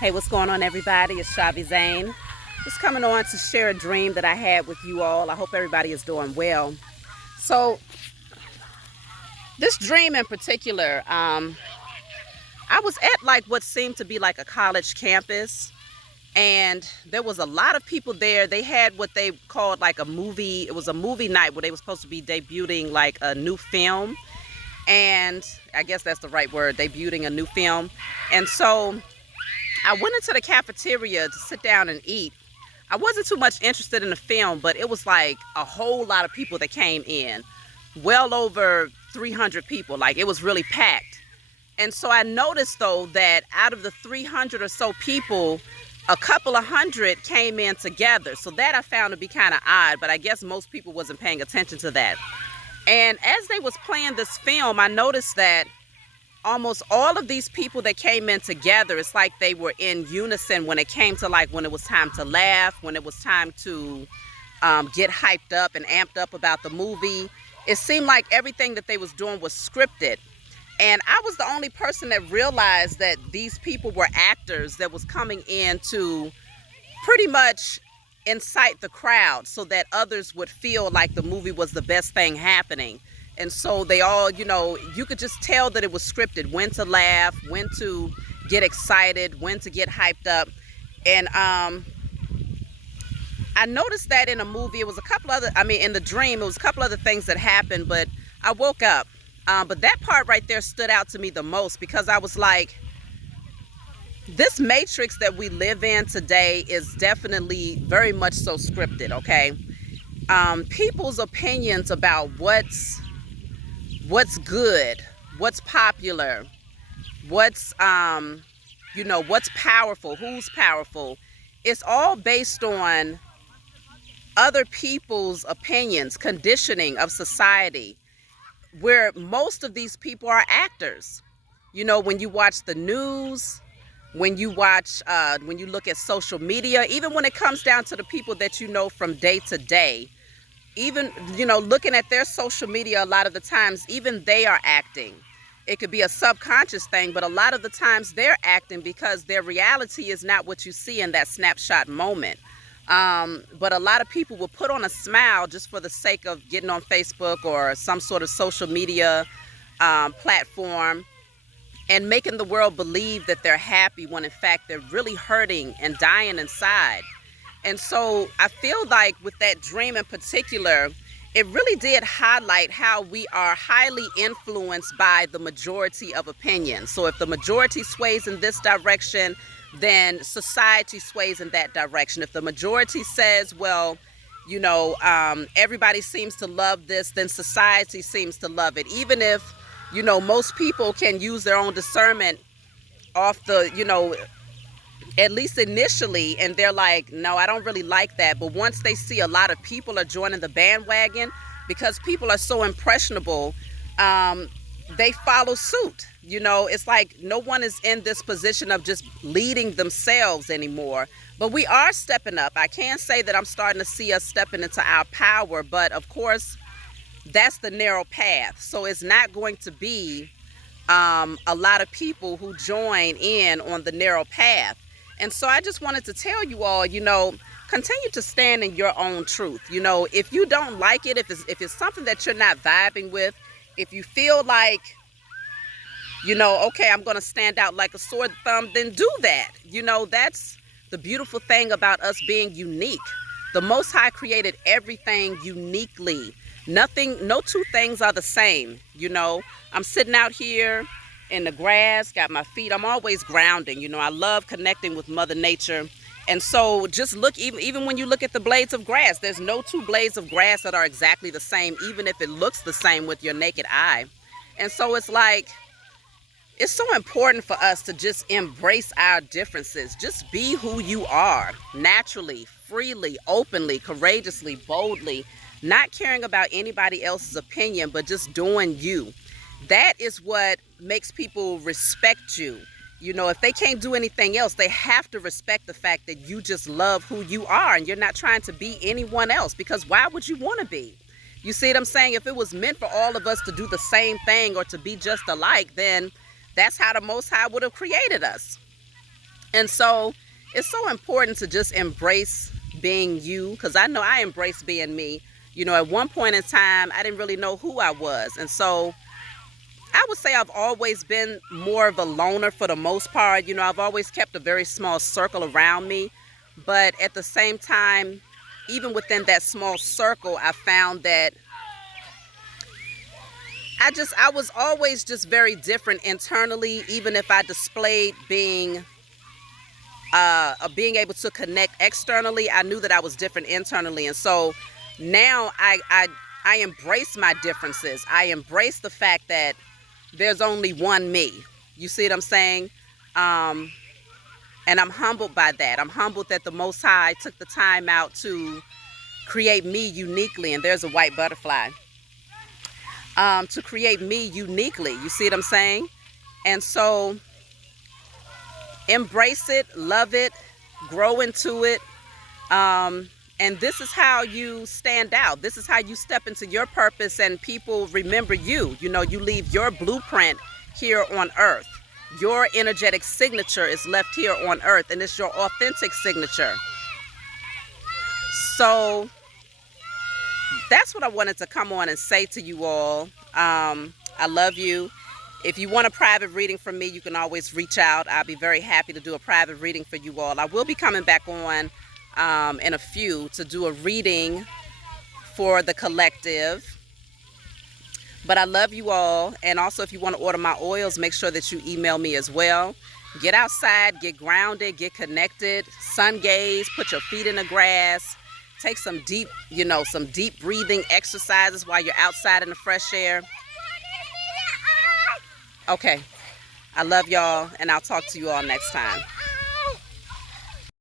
Hey, what's going on, everybody? It's Shavi Zane. Just coming on to share a dream that I had with you all. I hope everybody is doing well. So, this dream in particular, I was at like what seemed to be like a college campus, and there was a lot of people there. They had what they called like a movie. It was a movie night where they were supposed to be debuting like a new film, and I guess that's the right word, debuting a new film. And so I went into the cafeteria to sit down and eat. I wasn't too much interested in the film, but it was like a whole lot of people that came in. Well over 300 people. Like, it was really packed. And so I noticed, though, that out of the 300 or so people, a couple of hundred came in together. So that I found to be kind of odd, but I guess most people wasn't paying attention to that. And as they was playing this film, I noticed that almost all of these people that came in together, it's like they were in unison when it came to like when it was time to laugh, when it was time to get hyped up and amped up about the movie. It seemed like everything that they was doing was scripted. And I was the only person that realized that these people were actors that was coming in to pretty much incite the crowd so that others would feel like the movie was the best thing happening. And so they all, you could just tell that it was scripted, when to laugh, when to get excited, when to get hyped up. And I noticed that in a movie, it was a couple other, in the dream, it was a couple other things that happened, but I woke up. But that part right there stood out to me the most, because I was like, this matrix that we live in today is definitely very much so scripted, okay? People's opinions about what's good, what's popular, what's what's powerful, who's powerful, it's all based on other people's opinions, conditioning of society, where most of these people are actors. When you watch the news, when you look at social media, even when it comes down to the people that you know from day to day, even, looking at their social media, a lot of the times, even they are acting. It could be a subconscious thing, but a lot of the times they're acting because their reality is not what you see in that snapshot moment. But a lot of people will put on a smile just for the sake of getting on Facebook or some sort of social media platform and making the world believe that they're happy when in fact they're really hurting and dying inside. And so I feel like with that dream in particular, it really did highlight how we are highly influenced by the majority of opinions. So if the majority sways in this direction, then society sways in that direction. If the majority says, well, everybody seems to love this, then society seems to love it. Even if, most people can use their own discernment off the, at least initially, and they're like, no, I don't really like that. But once they see a lot of people are joining the bandwagon, because people are so impressionable, they follow suit. It's like no one is in this position of just leading themselves anymore. But we are stepping up. I can say that I'm starting to see us stepping into our power, but of course, that's the narrow path. So it's not going to be a lot of people who join in on the narrow path. And so I just wanted to tell you all, continue to stand in your own truth. If you don't like it, if it's something that you're not vibing with, if you feel like, okay, I'm going to stand out like a sore thumb, then do that. That's the beautiful thing about us being unique. The Most High created everything uniquely. No two things are the same. I'm sitting out here in the grass, got my feet, I'm always grounding. I love connecting with Mother Nature. And so just look, even when you look at the blades of grass, there's no two blades of grass that are exactly the same, even if it looks the same with your naked eye. And so it's like, it's so important for us to just embrace our differences. Just be who you are, naturally, freely, openly, courageously, boldly, not caring about anybody else's opinion, but just doing you. That is what makes people respect you. If they can't do anything else, they have to respect the fact that you just love who you are and you're not trying to be anyone else, because why would you want to be? You see what I'm saying? If it was meant for all of us to do the same thing or to be just alike, then that's how the Most High would have created us. And so it's so important to just embrace being you, because I know I embrace being me. You know, at one point in time, I didn't really know who I was. And so I would say I've always been more of a loner for the most part. You know, I've always kept a very small circle around me. But at the same time, even within that small circle, I found that I was always just very different internally, even if I displayed being able to connect externally. I knew that I was different internally. And so now I embrace my differences. I embrace the fact that there's only one me. You see what I'm saying? And I'm humbled by that. I'm humbled that the Most High took the time out to create me uniquely. And there's a white butterfly. To create me uniquely. You see what I'm saying? And so embrace it, love it, grow into it. And this is how you stand out. This is how you step into your purpose and people remember you. You know, you leave your blueprint here on earth. Your energetic signature is left here on earth, and it's your authentic signature. So that's what I wanted to come on and say to you all. I love you. If you want a private reading from me, you can always reach out. I'll be very happy to do a private reading for you all. I will be coming back on in a few to do a reading for the collective. But I love you all. And also, if you want to order my oils, make sure that you email me as well. Get outside, get grounded, get connected, sun gaze, put your feet in the grass. Take some deep, some deep breathing exercises while you're outside in the fresh air. Okay. I love y'all, and I'll talk to you all next time.